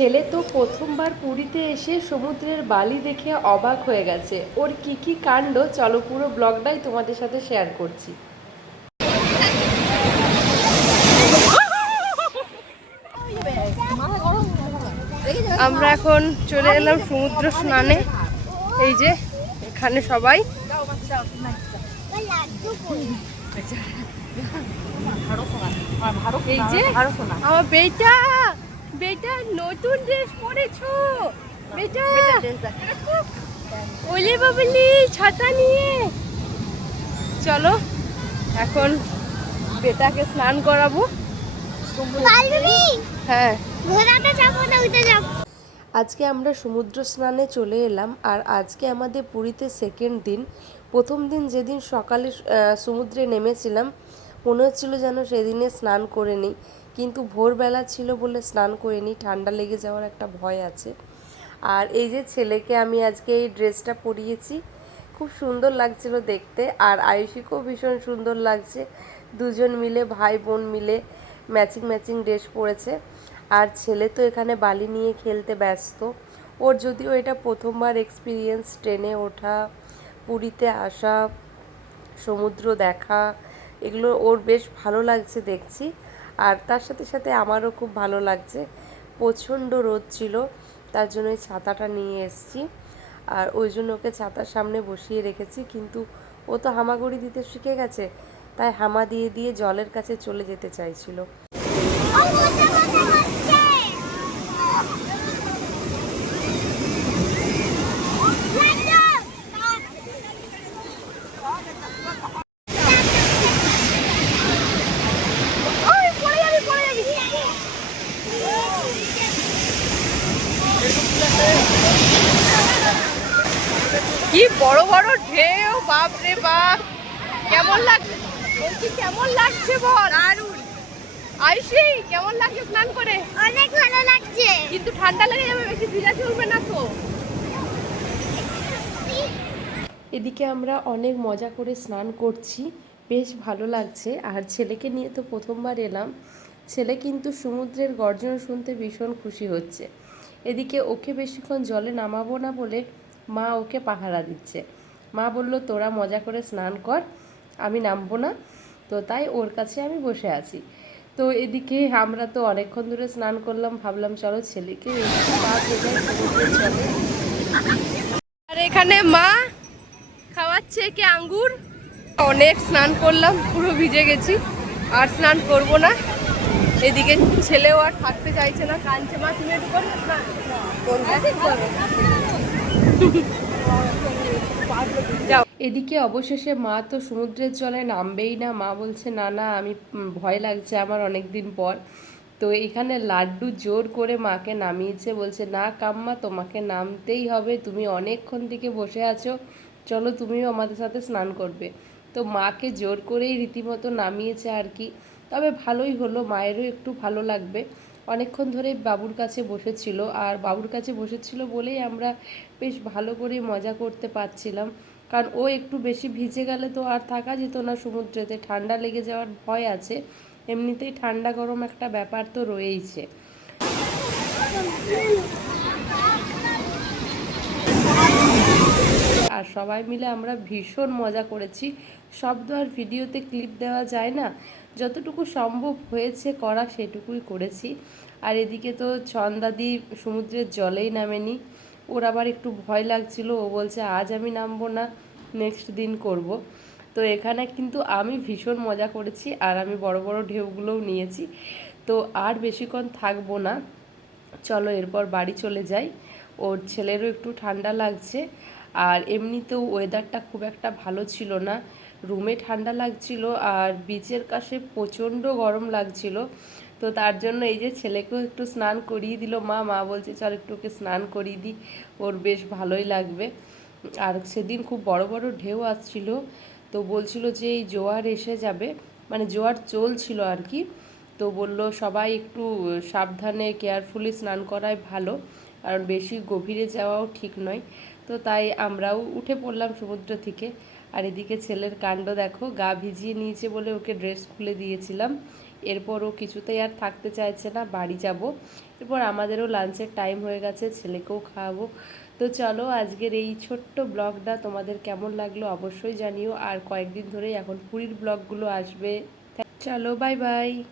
ছেলে তো প্রথমবার পুরীতে এসে সমুদ্রের বালি দেখে অবাক হয়ে গেছে। ওর কি কি কাণ্ড, চলো পুরো ব্লগটাই তোমাদের সাথে শেয়ার করছি। আমরা এখন চলে এলাম সমুদ্র স্নানে। এই যে এখানে সবাই, এই যে আমার বেটা বেটা নতুন ড্রেস পরেছো বেটা, ওলে বাবলি ছাতা নিয়ে চলো এখন বেটাকে স্নান করাবো। হ্যাঁ, আজকে আমরা সমুদ্র স্নানে চলে এলাম। আর আজকে আমাদের পুরীতে সেকেন্ড দিন। প্রথম দিন যেদিন সকালে সমুদ্রে নেমেছিলাম, মনে হচ্ছিল যেন সেদিনে স্নান করে নিই, কিন্তু ভোরবেলা ছিল বলে স্নান করে নিই, ঠান্ডা লেগে যাওয়ার একটা ভয় আছে। আর এই যে ছেলেকে আমি আজকে এই ড্রেসটা পরিয়েছি, খুব সুন্দর লাগছিল দেখতে। আর আয়ুষীকেও ভীষণ সুন্দর লাগছে, দুজন মিলে ভাই বোন মিলে ম্যাচিং ম্যাচিং ড্রেস পরেছে। আর ছেলে তো এখানে বালি নিয়ে খেলতে ব্যস্ত। ওর যদিও এটা প্রথমবার এক্সপিরিয়েন্স, ট্রেনে ওঠা, পুরীতে আসা, সমুদ্র দেখা, এগুলো ওর বেশ ভালো লাগছে দেখছি। আর তার সাথে সাথে আমারও খুব ভালো লাগছে। প্রচণ্ড রোদ ছিল, তার জন্য এই ছাতাটা নিয়ে এসেছি। আর ওই জন্য ওকে ছাতার সামনে বসিয়ে রেখেছি, কিন্তু ও তো হামাগুড়ি দিতে শিখে গেছে, তাই হামা দিয়ে দিয়ে জলের কাছে চলে যেতে চাইছিল। কি বড় বড় ঢেউ, বাপ রে বাপ! কেমন লাগছে বলছি, কেমন লাগছে বল? দারুণ। আয়ুষী, কেমন লাগছে স্নান করে? অনেক ভালো লাগছে, কিন্তু ঠান্ডা লেগে যাবে, বেশি ভিজা চলবে না তো। এদিকে আমরা অনেক মজা করে স্নান করছি, বেশ ভালো লাগছে। আর ছেলেকে নিয়ে তো প্রথমবার এলাম, ছেলে কিন্তু সমুদ্রের গর্জন শুনতে ভীষণ খুশি হচ্ছে। এদিকে ওকে বেশিক্ষণ জলে নামাবো না বলে মা ওকে পাহারা দিচ্ছে। মা বলল তোরা মজা করে স্নান কর, আমি নামবো না। তো তাই ওর কাছে আমি বসে আছি। তো এদিকে আমরা তো অনেকক্ষণ ধরে স্নান করলাম, ভাবলাম চলো ছেলেকে সমুদ্রের জলে। আর এখানে মা খাওয়াচ্ছে কে আঙ্গুর। অনেক স্নান করলাম, পুরো ভিজে গেছি, আর স্নান করব না। এদিকে ছেলেও আর থাকতে চাইছে না, কাঁদছে। মা তুমি একটু করবে স্নান? যাও। এদিকে অবশেষে মা তো সমুদ্রের জলে নামবেই না, মা বলছে না না আমি ভয় লাগছে আমার অনেক দিন পর। তো এখানে লাড্ডু জোর করে মাকে নামিয়েছে, বলছে না কাম্মা তোমাকে নামতেই হবে, তুমি অনেকক্ষণ থেকে বসে আছো, চলো তুমিও আমাদের সাথে স্নান করবে। তো মাকে জোর করেই রীতিমতো নামিয়েছে আর কি। তবে ভালোই হলো, মায়েরও একটু ভালো লাগবে। অনেকক্ষণ ধরে বাবুর কাছে বসেছিল, আর বাবুর কাছে বসেছিল বলেই আমরা বেশ ভালো করে মজা করতে পারছিলাম। কারণ ও একটু বেশি ভিজে গেলে তো আর থাকা যেত না সমুদ্রেতে, ঠান্ডা লেগে যাওয়ার ভয় আছে। এমনিতেই ঠান্ডা গরম একটা ব্যাপার তো রয়েইছে। আর সবাই মিলে আমরা ভীষণ মজা করেছি। শব্দ আর ভিডিওতে ক্লিপ দেওয়া যায় না, যতটুকু সম্ভব হয়েছে করা সেটুকুই করেছি। আর এদিকে তো ছন্দাদি সমুদ্রের জলেই নামেনি, ওর আবার একটু ভয় লাগছিল, ও বলছে আজ আমি নামবো না, নেক্সট দিন করব। তো এখানে কিন্তু আমি ভীষণ মজা করেছি, আর আমি বড় বড় ঢেউগুলোও নিয়েছি। তো আর বেশিক্ষণ থাকবো না, চলো এরপর বাড়ি চলে যাই। ওর ছেলেরও একটু ঠান্ডা লাগছে, আর এমনিতেও ওয়েদারটা খুব একটা ভালো ছিল না, রুমে ঠান্ডা লাগছিল আর বিচের কাছে প্রচণ্ড গরম লাগছিল। তো তার জন্য এই যে ছেলেকেও একটু স্নান করিয়ে দিল মা, মা বলছে চল একটু ওকে স্নান করিয়ে দিই, ওর বেশ ভালোই লাগবে। আর সেদিন খুব বড় বড় ঢেউ আসছিল, তো বলছিল যে এই জোয়ার এসে যাবে, মানে জোয়ার চলছিল আর কি। তো বলল সবাই একটু সাবধানে কেয়ারফুলি স্নান করাই ভালো, কারণ বেশি গভীরে যাওয়াও ঠিক নয়। তো তাই আমরাও উঠে পড়লাম সমুদ্র থেকে। আর এদিকে ছেলের কাণ্ড দেখো, গা ভিজিয়ে নিয়েছে বলে ওকে ড্রেস খুলে দিয়েছিলাম, এরপরও কিছুতেই আর থাকতে চাইছে না, বাড়ি যাব। এরপর আমাদেরও লাঞ্চের টাইম হয়ে গেছে, ছেলেকেও খাওয়াবো। তো চলো, আজকের এই ছোট্ট ব্লগটা তোমাদের কেমন লাগলো অবশ্যই জানিও। আর কয়েকদিন ধরেই এখন পুরীর ব্লগগুলো আসবে। চলো, বাই বাই।